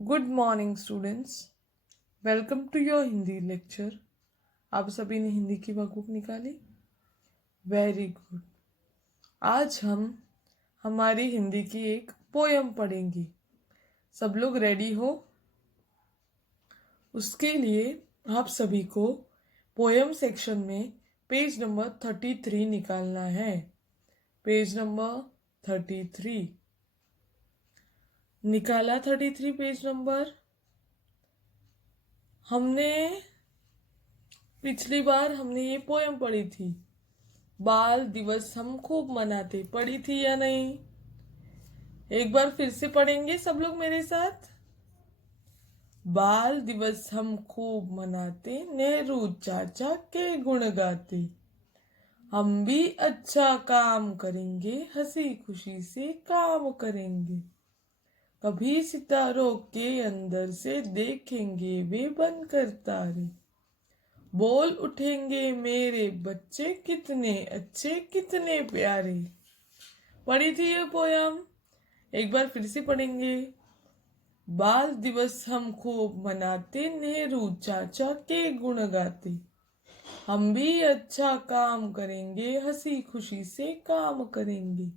Good morning students, welcome to your Hindi lecture. आप सभी ने हिंदी की वर्कबुक निकाली? Very good. आज हम हमारी हिंदी की एक पोयम पढ़ेंगे। सब लोग रेडी हो? उसके लिए आप सभी को पोयम सेक्शन में पेज नंबर 33 निकालना है। पेज नंबर 33 निकाला। 33 पेज नंबर। पिछली बार हमने ये पोयम पढ़ी थी, बाल दिवस हम खूब मनाते। पढ़ी थी या नहीं? एक बार फिर से पढ़ेंगे सब लोग मेरे साथ। बाल दिवस हम खूब मनाते, नेहरू चाचा के गुण गाते। हम भी अच्छा काम करेंगे, हंसी खुशी से काम करेंगे। कभी सितारों के अंदर से देखेंगे वे बनकर तारे। बोल उठेंगे मेरे बच्चे, कितने अच्छे कितने प्यारे। पढ़ी थी ये पोयम, एक बार फिर से पढ़ेंगे। बाल दिवस हम खूब मनाते, नेहरू चाचा के गुण गाते। हम भी अच्छा काम करेंगे, हंसी खुशी से काम करेंगे।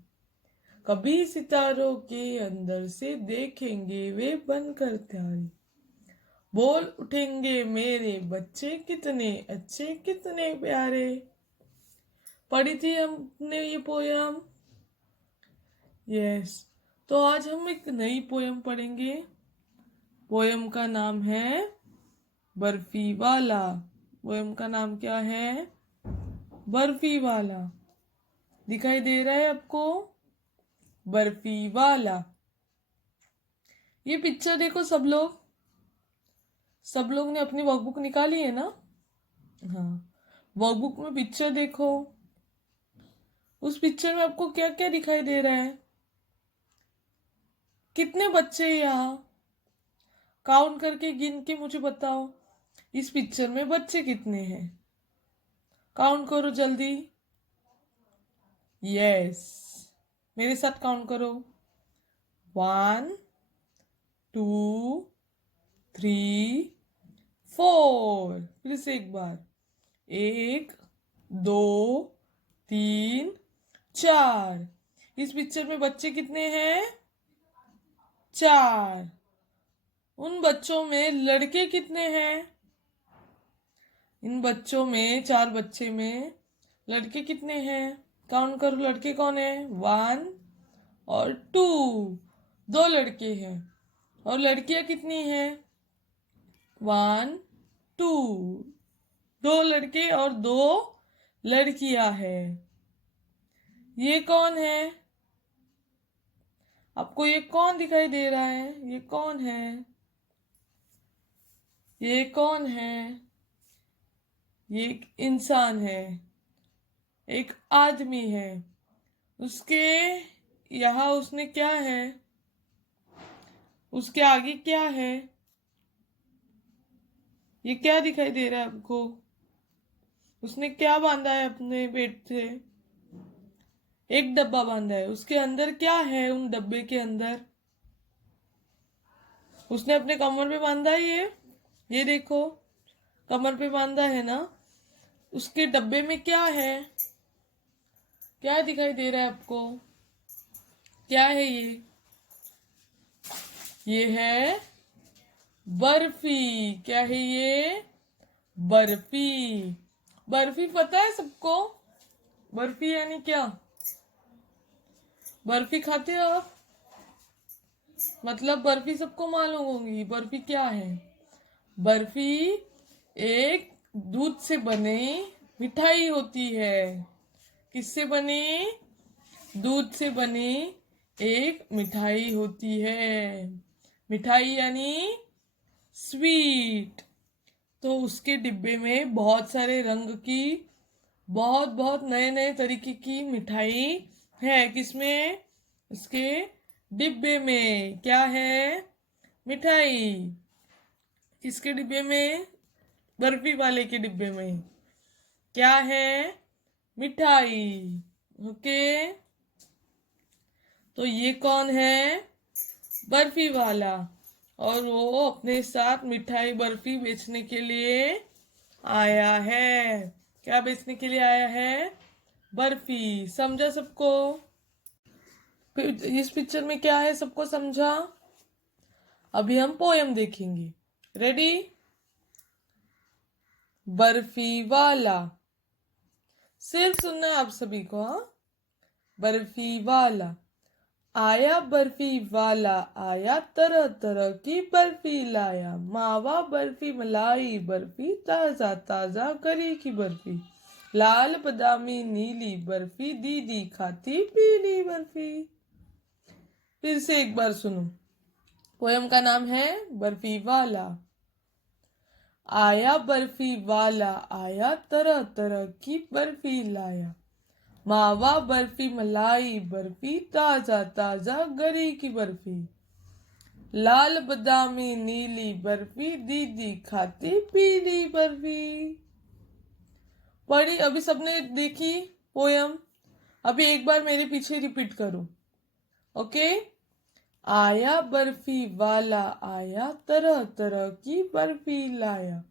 कभी सितारों के अंदर से देखेंगे वे बनकर तारे। बोल उठेंगे मेरे बच्चे, कितने अच्छे कितने प्यारे। पढ़ी थी हमने ये पोयम? यस। तो आज हम एक नई पोयम पढ़ेंगे। पोयम का नाम है बर्फी वाला। पोयम का नाम क्या है? बर्फी वाला। दिखाई दे रहा है आपको? बर्फी वाला। ये पिक्चर देखो सब लोग। सब लोग ने अपनी वर्कबुक निकाली है ना? हाँ, वर्कबुक में पिक्चर देखो। उस पिक्चर में आपको क्या क्या दिखाई दे रहा है? कितने बच्चे यहाँ? काउंट करके गिन के मुझे बताओ, इस पिक्चर में बच्चे कितने हैं? काउंट करो जल्दी। यस, मेरे साथ काउंट करो। 1 2 3 4। फिर से एक बार। 1 2 3 4। इस पिक्चर में बच्चे कितने हैं? 4। उन बच्चों में लड़के कितने हैं? इन बच्चों में, 4 बच्चे में लड़के कितने हैं? काउंट करो, लड़के कौन है? 1 और 2। 2 लड़के हैं। और लड़कियां कितनी हैं? 1 2। 2 लड़के और 2 लड़कियां हैं। ये कौन है? आपको ये कौन दिखाई दे रहा है? ये कौन है? ये कौन है? ये एक इंसान है, एक आदमी है। उसके यहाँ उसने क्या है? उसके आगे क्या है? ये क्या दिखाई दे रहा है आपको? उसने क्या बांधा है अपने पेट से? एक डब्बा बांधा है। उसके अंदर क्या है? उन डब्बे के अंदर उसने अपने कमर पे बांधा है। ये देखो, कमर पे बांधा है ना। उसके डब्बे में क्या है? क्या दिखाई दे रहा है आपको? क्या है ये? ये है बर्फी। क्या है ये? बर्फी। बर्फी पता है सबको? बर्फी यानी क्या? बर्फी खाते हो आप? मतलब बर्फी सबको मालूम होगी। बर्फी क्या है? बर्फी एक दूध से बनी मिठाई होती है। किससे बनी? दूध से बनी एक मिठाई होती है। मिठाई यानी स्वीट। तो उसके डिब्बे में बहुत सारे रंग की, बहुत बहुत नए नए तरीके की मिठाई है। किसमें? उसके डिब्बे में क्या है? मिठाई। किसके डिब्बे में? बर्फी वाले के डिब्बे में क्या है? मिठाई। ओके, तो ये कौन है? बर्फी वाला। और वो अपने साथ मिठाई बर्फी बेचने के लिए आया है। क्या बेचने के लिए आया है? बर्फी। समझा सबको? इस पिक्चर में क्या है सबको समझा? अभी हम पोयम देखेंगे। रेडी? बर्फी वाला। सिर्फ सुनना है आप सभी को। हाँ, बर्फी वाला आया, बर्फी वाला आया, तरह तरह की बर्फी लाया। मावा बर्फी, मलाई बर्फी, ताजा ताजा गरी की बर्फी, लाल बादामी नीली बर्फी, दीदी खाती पीली बर्फी। फिर से एक बार सुनो। पोयम का नाम है बर्फी वाला। आया बर्फी वाला आया, तरह तरह की बर्फी लाया। मावा बर्फी, मलाई बर्फी, ताजा ताजा गरी की बर्फी, लाल बादामी नीली बर्फी, दीदी खाती पीली बर्फी। पढ़ी? अभी सबने देखी पोयम? अभी एक बार मेरे पीछे रिपीट करो। ओके? आया बर्फी वाला आया, तरह तरह की बर्फी लाया।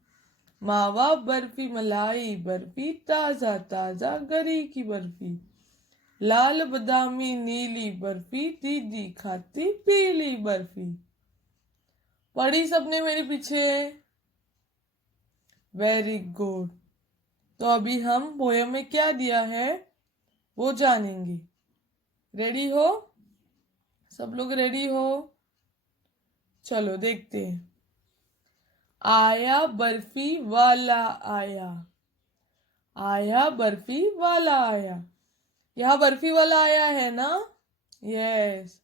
मावा बर्फी, मलाई बर्फी, ताजा ताजा गरी की बर्फी, लाल बादामी नीली बर्फी, दीदी खाती पीली बर्फी। पढ़ी सबने मेरे पीछे? Very good. तो अभी हम पोयम में क्या दिया है वो जानेंगे। रेडी हो? सब लोग रेडी हो? चलो देखते हैं। आया बर्फी वाला आया। आया बर्फी वाला आया। यहाँ बर्फी वाला आया है ना? यस।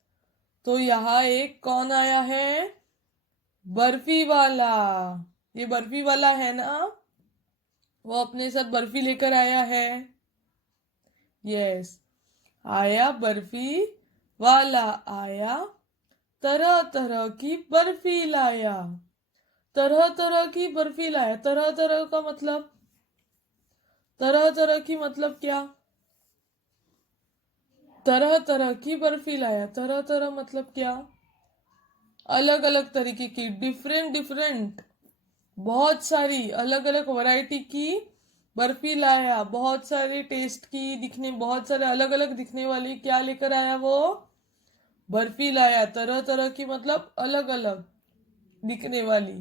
तो यहाँ एक कौन आया है? बर्फी वाला। ये बर्फी वाला है ना? वो अपने साथ बर्फी लेकर आया है। यस। आया बर्फी वाला आया, तरह तरह की बर्फी लाया। तरह तरह की बर्फी लाया। तरह तरह का मतलब? तरह तरह की मतलब क्या? तरह तरह की बर्फी लाया। तरह तरह मतलब क्या? अलग अलग तरीके की, डिफरेंट डिफरेंट, बहुत सारी अलग अलग वैरायटी की बर्फी लाया। बहुत सारे टेस्ट की, दिखने बहुत सारे अलग अलग दिखने वाली क्या लेकर आया वो? बर्फी लाया। तरह तरह की मतलब अलग अलग दिखने वाली।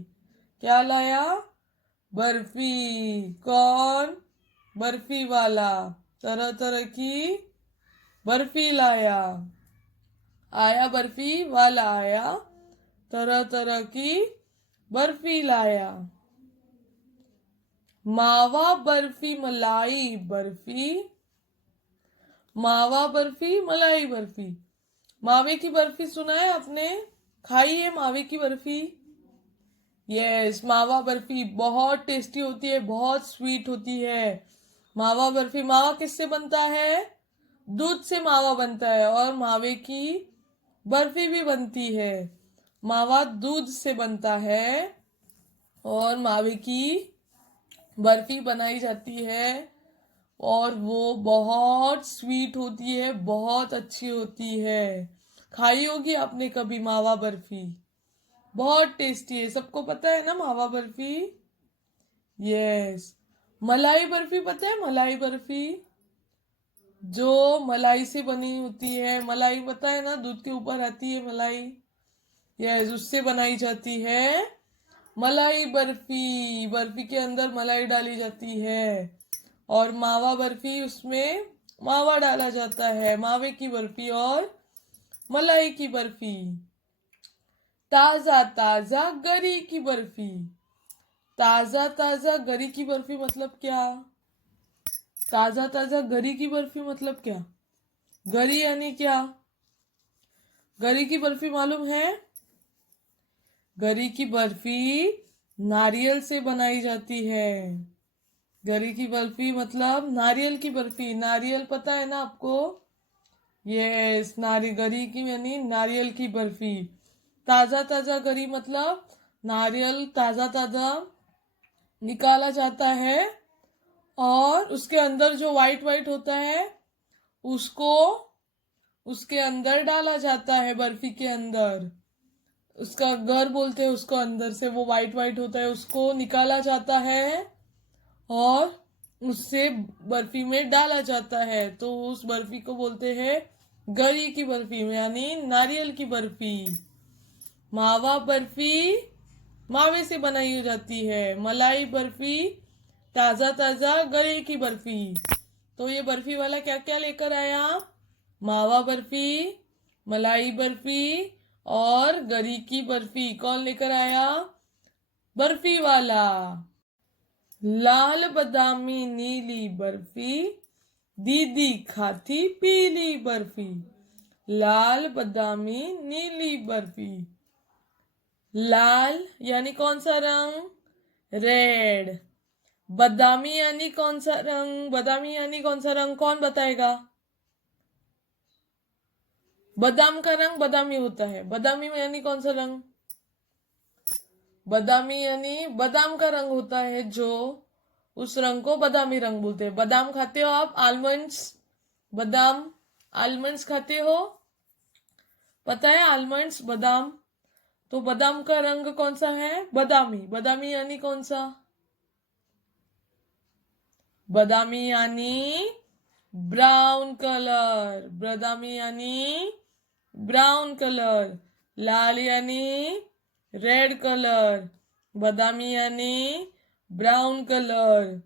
क्या लाया? बर्फी। कौन? बर्फी वाला तरह तरह की बर्फी लाया। आया बर्फी वाला आया, तरह तरह की बर्फी लाया। मावा बर्फी, मलाई बर्फी। मावा बर्फी, मलाई बर्फी। मावे की बर्फी सुना है आपने? खाई है मावे की बर्फी? यस। मावा बर्फी बहुत टेस्टी होती है, बहुत स्वीट होती है। मावा बर्फी। मावा किससे बनता है? दूध से मावा बनता है। और मावे की बर्फी भी बनती है। मावा दूध से बनता है और मावे की बर्फी बनाई जाती है और वो बहुत स्वीट होती है, बहुत अच्छी होती है। खाई होगी आपने कभी मावा बर्फी? बहुत टेस्टी है। सबको पता है ना मावा बर्फी? यस। मलाई बर्फी पता है? मलाई बर्फी जो मलाई से बनी होती है। मलाई पता है ना? दूध के ऊपर आती है मलाई। यस, उससे बनाई जाती है मलाई बर्फी। बर्फी के अंदर मलाई डाली जाती है और मावा बर्फी, उसमें मावा डाला जाता है। मावे की बर्फी और मलाई की बर्फी। ताजा ताजा गरी की बर्फी। ताजा ताजा गरी की बर्फी मतलब क्या? ताजा ताजा गरी की बर्फी मतलब क्या? गरी यानी क्या? गरी की बर्फी मालूम है? गरी की बर्फी नारियल से बनाई जाती है। गरी की बर्फी मतलब नारियल की बर्फी। नारियल पता है ना आपको? यस, गरी की यानी नारियल की बर्फी। ताजा ताजा गरी मतलब नारियल ताजा ताजा निकाला जाता है और उसके अंदर जो वाइट वाइट होता है उसको उसके अंदर डाला जाता है, बर्फी के अंदर। उसका घर बोलते हैं उसको, अंदर से वो वाइट वाइट होता है, उसको निकाला जाता है और उससे बर्फी में डाला जाता है। तो उस बर्फी को बोलते हैं गरी की बर्फी, यानी नारियल की बर्फी। मावा बर्फी मावे से बनाई हो जाती है। मलाई बर्फी ताजा ताजा गरी की बर्फी। तो ये बर्फी वाला क्या क्या लेकर आया? मावा बर्फी, मलाई बर्फी और गरी की बर्फी। कौन लेकर आया? बर्फी वाला। लाल बादामी नीली बर्फी, दीदी खाती पीली बर्फी। लाल बादामी नीली बर्फी। लाल यानी कौन सा रंग? रेड। बादामी यानी कौन सा रंग? बादामी यानी कौन सा रंग? कौन बताएगा? बादाम का रंग बादामी होता है। बादामी में यानी कौन सा रंग? बादामी यानी बादाम का रंग होता है, जो उस रंग को बादामी रंग बोलते हैं। बादाम खाते हो आप? आलमंड्स, बादाम, आलमंड्स खाते हो? पता है आलमंड्स, बादाम। तो बादाम का रंग कौन सा है? बादामी। बादामी यानी कौन सा? बादामी यानी ब्राउन कलर। बादामी यानी ब्राउन कलर। लाल यानी रेड कलर। बादामी यानी ब्राउन कलर।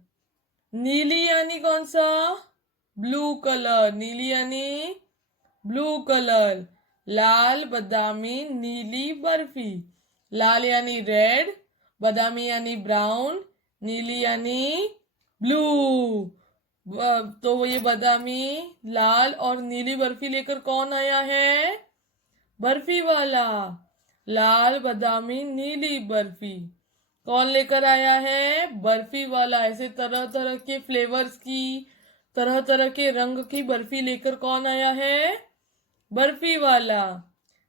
नीली यानी कौन सा? Blue colour. नीली यानी ब्लू कलर। लाल बादामी नीली बर्फी। लाल यानी रेड, बादामी यानी ब्राउन, नीली यानी ब्लू। तो ये बादामी, लाल और नीली बर्फी लेकर कौन आया है? बर्फी वाला। लाल बादामी नीली बर्फी कौन लेकर आया है? बर्फी वाला। ऐसे तरह तरह के फ्लेवर्स की, तरह तरह के रंग की बर्फी लेकर कौन आया है? बर्फी वाला।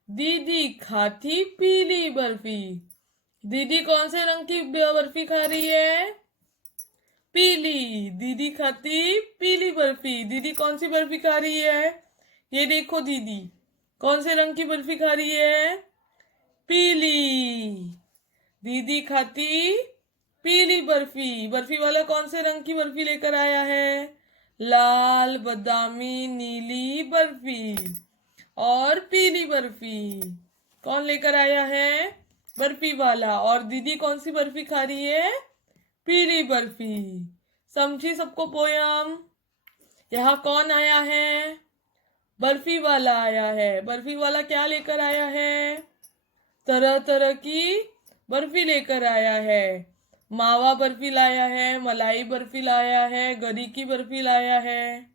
दीदी खाती पीली बर्फी। दीदी कौन से रंग की बर्फी खा रही है? पीली। दीदी खाती पीली बर्फी। दीदी कौन सी बर्फी खा रही है? ये देखो दीदी कौन से रंग की बर्फी खा रही है? पीली। दीदी खाती पीली बर्फी। बर्फी वाला कौन से रंग की बर्फी लेकर आया है? लाल बादामी नीली बर्फी और पीली बर्फी कौन लेकर आया है? बर्फी वाला। और दीदी कौन सी बर्फी खा रही है? पीली बर्फी। समझी सबको पोयम? यहाँ कौन आया है? बर्फी वाला आया है। बर्फी वाला क्या लेकर आया है? तरह तरह की बर्फी लेकर आया है। मावा बर्फी लाया है, मलाई बर्फी लाया है, गरी की बर्फी लाया है।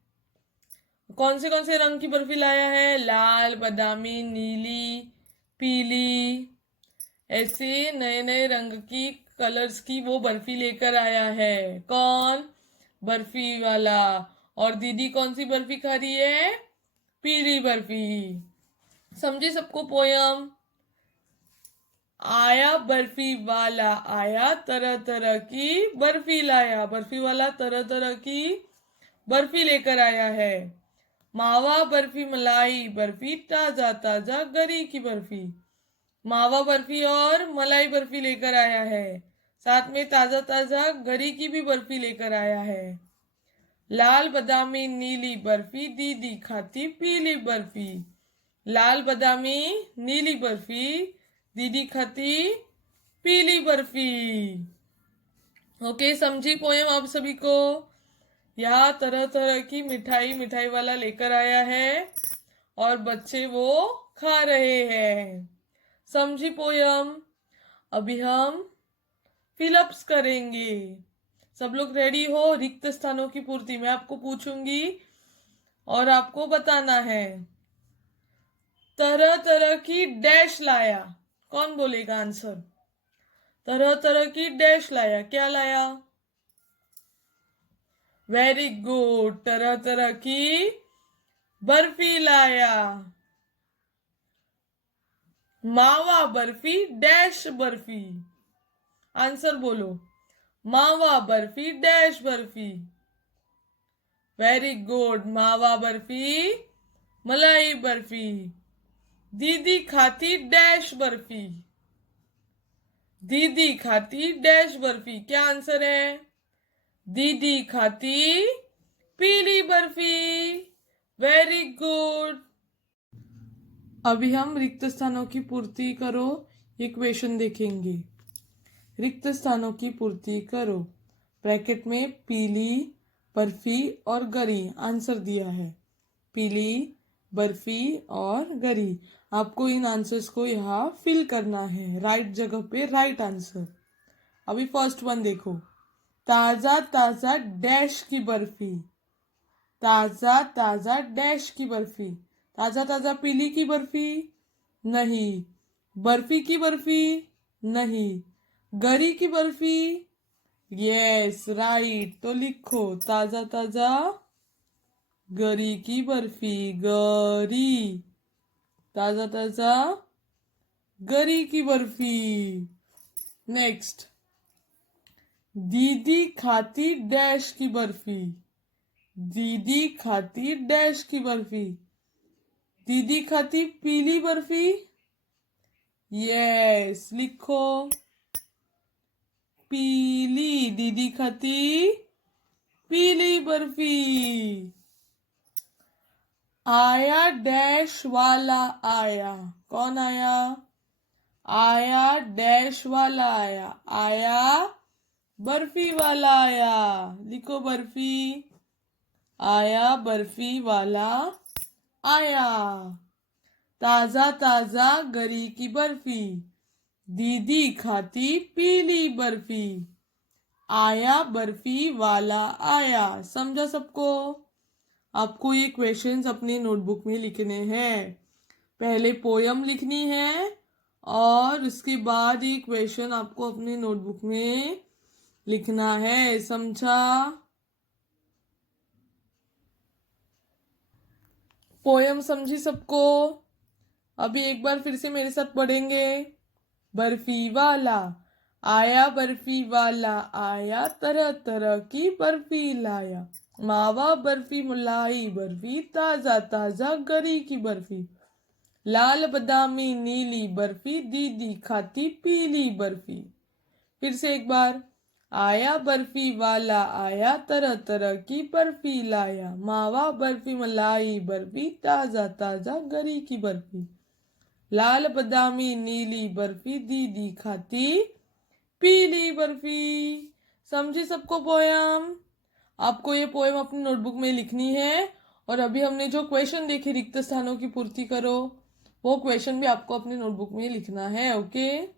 कौन से रंग की बर्फी लाया है? लाल, बादामी, नीली, पीली, ऐसे नए नए रंग की, कलर्स की वो बर्फी लेकर आया है। कौन? बर्फी वाला। और दीदी कौन सी बर्फी खा रही है? पीली बर्फी। समझे सबको पोयम? आया बर्फी वाला आया, तरह तरह की बर्फी लाया। बर्फी वाला तरह तरह की बर्फी लेकर आया है। मावा बर्फी, मलाई बर्फी, ताजा ताजा गरी की बर्फी। मावा बर्फी और मलाई बर्फी लेकर आया है, साथ में ताजा ताजा गरी की भी बर्फी लेकर आया है। लाल बादामी नीली बर्फी, दीदी खाती पीली बर्फी। लाल बादामी नीली बर्फी, दीदी खाती पीली बर्फी। ओके, समझी पोयम आप सभी को? यहाँ तरह तरह की मिठाई मिठाई वाला लेकर आया है और बच्चे वो खा रहे हैं। समझी पोयम? अभी हम फिलअप्स करेंगे। सब लोग रेडी हो? रिक्त स्थानों की पूर्ति मैं आपको पूछूंगी और आपको बताना है। तरह तरह की डैश लाया, कौन बोलेगा आंसर? तरह तरह की डैश लाया, क्या लाया? वेरी गुड, तरह तरह की बर्फी लाया। मावा बर्फी डैश बर्फी, आंसर बोलो। मावा barfi dash barfi. Very good, मावा बर्फी मलाई बर्फी। दीदी खाती डैश बर्फी। दीदी खाती डैश बर्फी। क्या आंसर है? दीदी खाती पीली बर्फी। Very good. अभी हम रिक्त स्थानों की पूर्ति करो ये क्वेश्चन देखेंगे। रिक्त स्थानों की पूर्ति करो। ब्रैकेट में पीली, बर्फी और गरी आंसर दिया है। पीली, बर्फी और गरी। आपको इन आंसर्स को यहाँ फिल करना है राइट जगह पे राइट आंसर। अभी फर्स्ट वन देखो। ताजा ताजा डैश की बर्फी। ताजा ताजा डैश की बर्फी। ताजा ताजा पीली की बर्फी नहीं। बर्फी की बर्फी नहीं। गरी की बर्फी यस राइट। तो लिखो ताजा ताजा गरी की बर्फी। गरी, ताजा ताजा गरी की बर्फी। नेक्स्ट, दीदी खाती डैश की बर्फी। दीदी खाती डैश की बर्फी। दीदी खाती पीली बर्फी यस लिखो पीली। दीदी खाती पीली बर्फी। आया डैश वाला आया। कौन आया? आया डैश वाला आया। आया बर्फी वाला आया। लिखो बर्फी। आया बर्फी वाला आया। ताजा ताजा गरी की बर्फी। दीदी खाती पीली बर्फी। आया बर्फी वाला आया। समझा सबको? आपको ये क्वेश्चंस अपनी नोटबुक में लिखने हैं। पहले पोयम लिखनी है और उसके बाद ये क्वेश्चन आपको अपनी नोटबुक में लिखना है। समझा? पोयम समझी सबको? अभी एक बार फिर से मेरे साथ पढ़ेंगे। बर्फी वाला आया, बर्फी वाला आया, तरह तरह की बर्फी लाया। मावा बर्फी, मलाई बर्फी, ताजा ताजा गरी की बर्फी। लाल बादामी नीली बर्फी, दीदी खाती पीली बर्फी। फिर से एक बार। आया बर्फी वाला आया, तरह तरह की बर्फी लाया। मावा बर्फी, मलाई बर्फी, ताजा ताजा गरी की बर्फी। लाल बादामी नीली बर्फी, दीदी खाती पीली बर्फी। समझी सबको पोयम? आपको ये पोयम अपनी नोटबुक में लिखनी है। और अभी हमने जो क्वेश्चन देखे रिक्त स्थानों की पूर्ति करो, वो क्वेश्चन भी आपको अपनी नोटबुक में लिखना है। ओके।